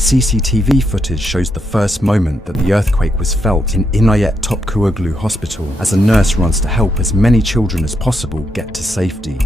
CCTV footage shows the first moment that the earthquake was felt in Inayet Topcuoglu Hospital as a nurse runs to help as many children as possible get to safety.